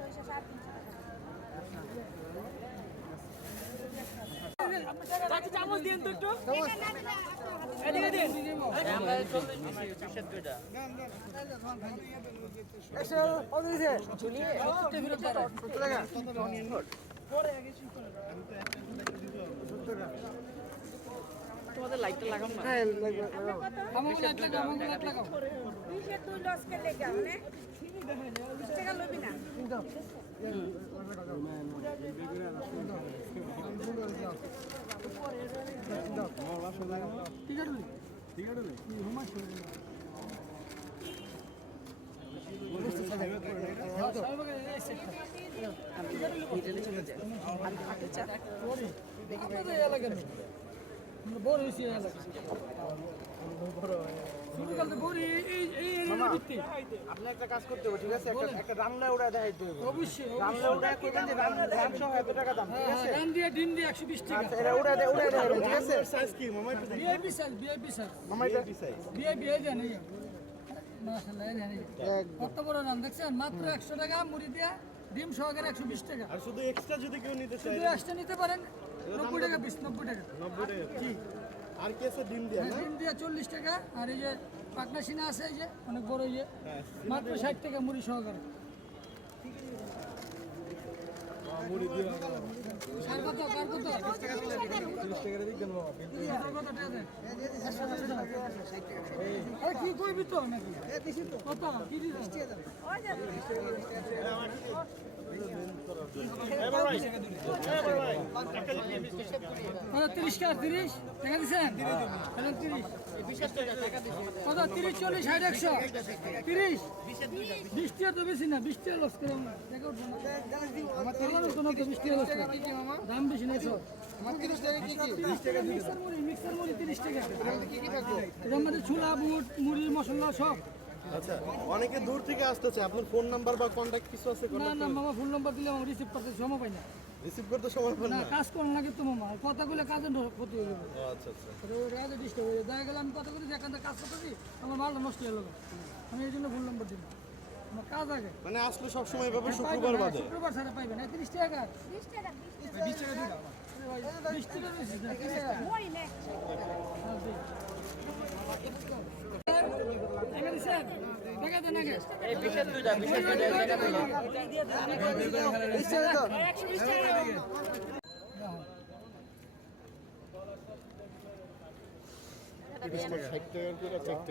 সরিষা 350 টাকা। চামচ দিন তো একটু তোমাদের লাইটটা লাগাম না। হ্যাঁ লাগাও 20 তুই লস কে লেগে মানে 20 টাকা লবি না। আপনি একটা কাজ করতে হবে, ঠিক আছে? একটা রান্না ওটা দেখাইতে হবে। অবশ্যই রান্না ওটা করবেন যে রান্না এত টাকা দাম, ঠিক আছে? ডান দিয়ে ডিম দিয়ে 120 টাকা। আচ্ছা এটা ওটা দেখাবেন, ঠিক আছে? সাইজ কি মামা? একটু দেখি। ভিআইপি সাইজ মামা এটা কি সাইজ? ভিআইপি এই জানি মাশাআল্লাহ এই জানি কত বড় রান দেখছেন? মাত্র 100 টাকা মুড়ি দিয়া ডিম সহকারে 120 টাকা। আর শুধু এক্সট্রা যদি কেউ নিতে চায়, শুধু এক্সট্রা নিতে পারেন 90 টাকা পিস, 90 টাকা। 90 টাকা কি? আর কি আছে? ডিম দিয়া না? ডিম দিয়া 40 টাকা। আর এই যে পাকনা সিনা আছে এই যে অনেক বড় ইয়ে মাত্র 60 টাকা মুড়ি সহকারে। মুড়ি দিয়া কার কত 30 টাকা বিজ্ঞান মামা কত টাকা দেন? আরে কি কইবি তো নাকি? কত কি দিবেন? ওই যে কত 30 টাকা 30 টাকা দিছেন? তাহলে 30 কত 30 40 60 100 30 20 টাকা তো বেশি না, 20 টাকা লস করে আমরা দেখো আমার কোনো তো 20 টাকা লস করে দাম বেশি না তো। মিক্সার মুড়ি 30 টাকা। এর মধ্যে ছোলা বুট মুড়ি মশলা সব। আচ্ছা, অনেকে দূর থেকে আসতেছে, আপনার ফোন নাম্বার বা কন্টাক্ট কিছু আছে? না না মামা ফোন নাম্বার দিলে আমার রিসিভ করতে সময় পাই না। রিসিভ করতে সময় পান না না? কাজ করার লাগে তো মামা, কথাগুলো কাজের ক্ষতি হয়ে যাবে। ও আচ্ছা আচ্ছা। কাজে ডিস্টার্ব হয়ে যায়। দেখা গেলে আমি কথা করি এখান থেকে কাজ করতেছি, আমার মালটা নষ্ট হয়ে গেল। আমি এই জন্য ফোন নাম্বার দিই আমার কাজ আগে। মানে আসলে সবসময় এভাবে শুক্রবার বাদে? শুক্রবার ছাড়া পাইবেন 30 টাকা। 20 টাকা 20 টাকা দিই 20 টাকা বেশি না 30 টাকা। মই নে টাকা দিছেন? টাকা দেন আগে। এই বিশেষ দুইটা টাকা দিলাম। 120 টাকা। 60 টাকার করে চারটে।